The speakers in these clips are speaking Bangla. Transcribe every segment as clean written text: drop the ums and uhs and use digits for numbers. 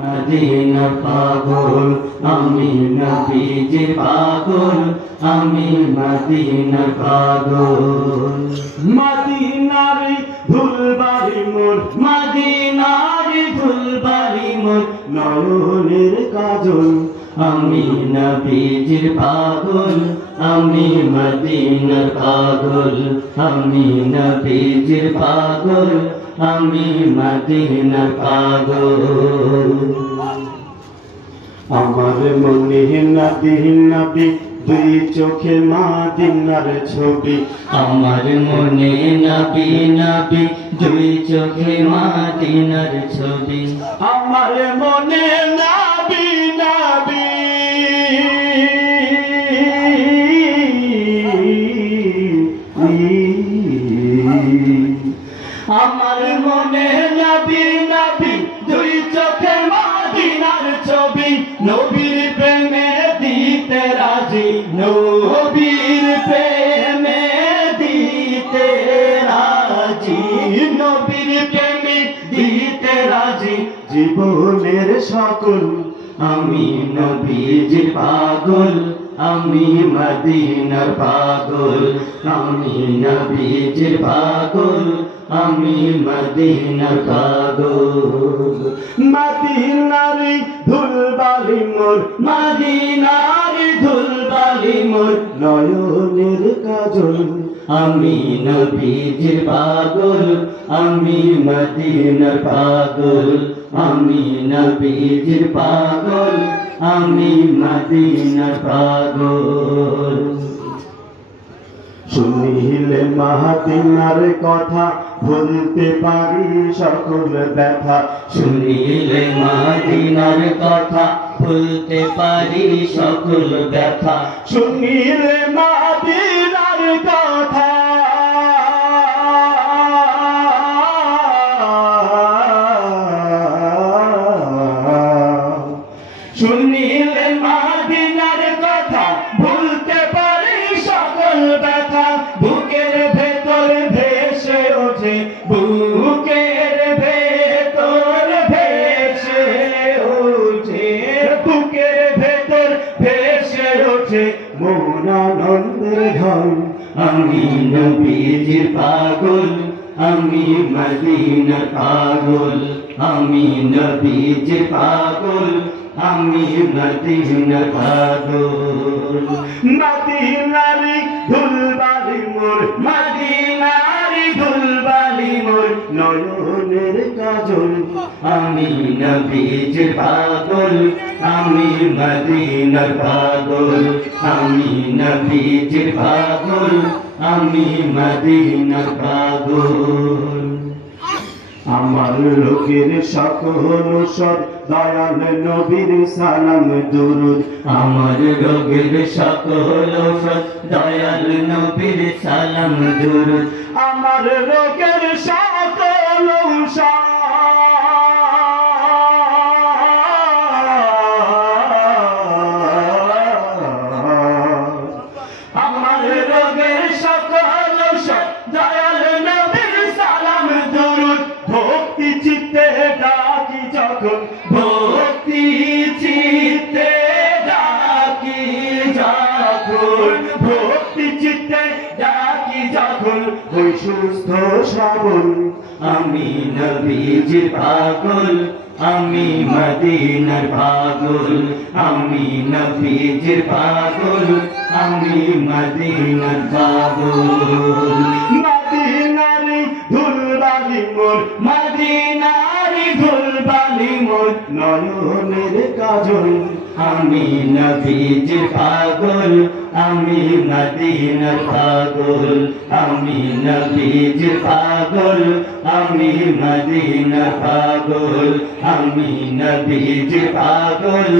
মদিনা পাগল আমি নবীজি পাগল আমি মদিনা পাগল মদিনার ধুলবাড়ি মোর মদিনার ধুলবাড়ি মোর নয়নের কাজল আমি নবীজির পাগল আমি মদিনার পাগল আমি নবীজির পাগল আমি মদিনার পাগল আমার মনে নবী নবী দুই চোখে মদিনার ছবি আমার মনে নবী নবী দুই চোখে মদিনার ছবি আমার মনে নবী নবী আমার মনে নবী নবী দুই চোখে মদিনার ছবি নবীর প্রেমে দিতে রাজি নবীর প্রেমে দিতে রাজি নবীর প্রেমে দিতে রাজি জীবনের সকল আমি নবীজির পাগল আমি মদিনার পাগল আমি নবীজির পাগল আমি মদিনার পাগল মদিনার ধুলবাড়ি মোর মদিনার ধুলবাড়ি মোর নয়নের কাজল আমি নবীজির পাগল আমি মদিনার পাগল আমি নবীজির পাগল আমি মদিনার পাগল শুনিলে মদিনার কথা ভুলতে পারি সকল ব্যথা শুনিলে মদিনার কথা ভুলতে পারি সকল ব্যথা শুনিলে মদিনার কথা শুনিলে মদিনার কথা ভুলতে পারি সকল ব্যথা বুকের ভেতর ভেসে ওঠে বুকের ভেতর ভেসে ওঠে বুকের ভেতর ভেসে ওঠে মন আনন্দের ঢল আমি নবীজির পাগল আমি মদিনার পাগল আমি নবীজির পাগল আমি মদিনার পাগল মদিনার ধুলবাড়ি মোর মদিনার ধুলবাড়ি মোর নয়নের কাজল আমি নবীজির পাগল আমি মদিনার পাগল আমি নবীজির পাগল আমি মদিনার পাগল আমার লোকের সকল সব দয়াল নবীর সালাম দুরুদ আমার রোগের সকল সব দয়াল নবীর সালাম দুরুদ আমার রোগের সকল আমার রোগের সকল সব দয়াল নবীর সালাম দুরুদ ভক্তি চিত্তে ডাকি যখন ভক্তি চিত্তে ডাকি যখন ভক্তি চিত্তে ডাকি যখন ওই সুস্থ সবল আমি নবীজির পাগল আমি মদিনার পাগল আমি নবীজির পাগল আমি মদিনার পাগল মদিনার ধুলবাড়ি মোর মদিনার ধুলবাড়ি মোর নয়নের কাজল আমি নবীজির পাগল আমি মদিনার পাগল আমি নবীজির পাগল আমি মদিনার পাগল আমি নবীজির পাগল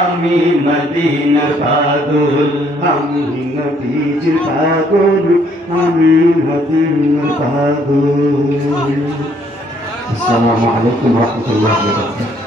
আমি মদিনার পাগল আমি নবীজির পাগল আমি মদিনার পাগল। আসসালামু আলাইকুম ওয়া রাহমাতুল্লাহি ওয়া বারাকাতুহু।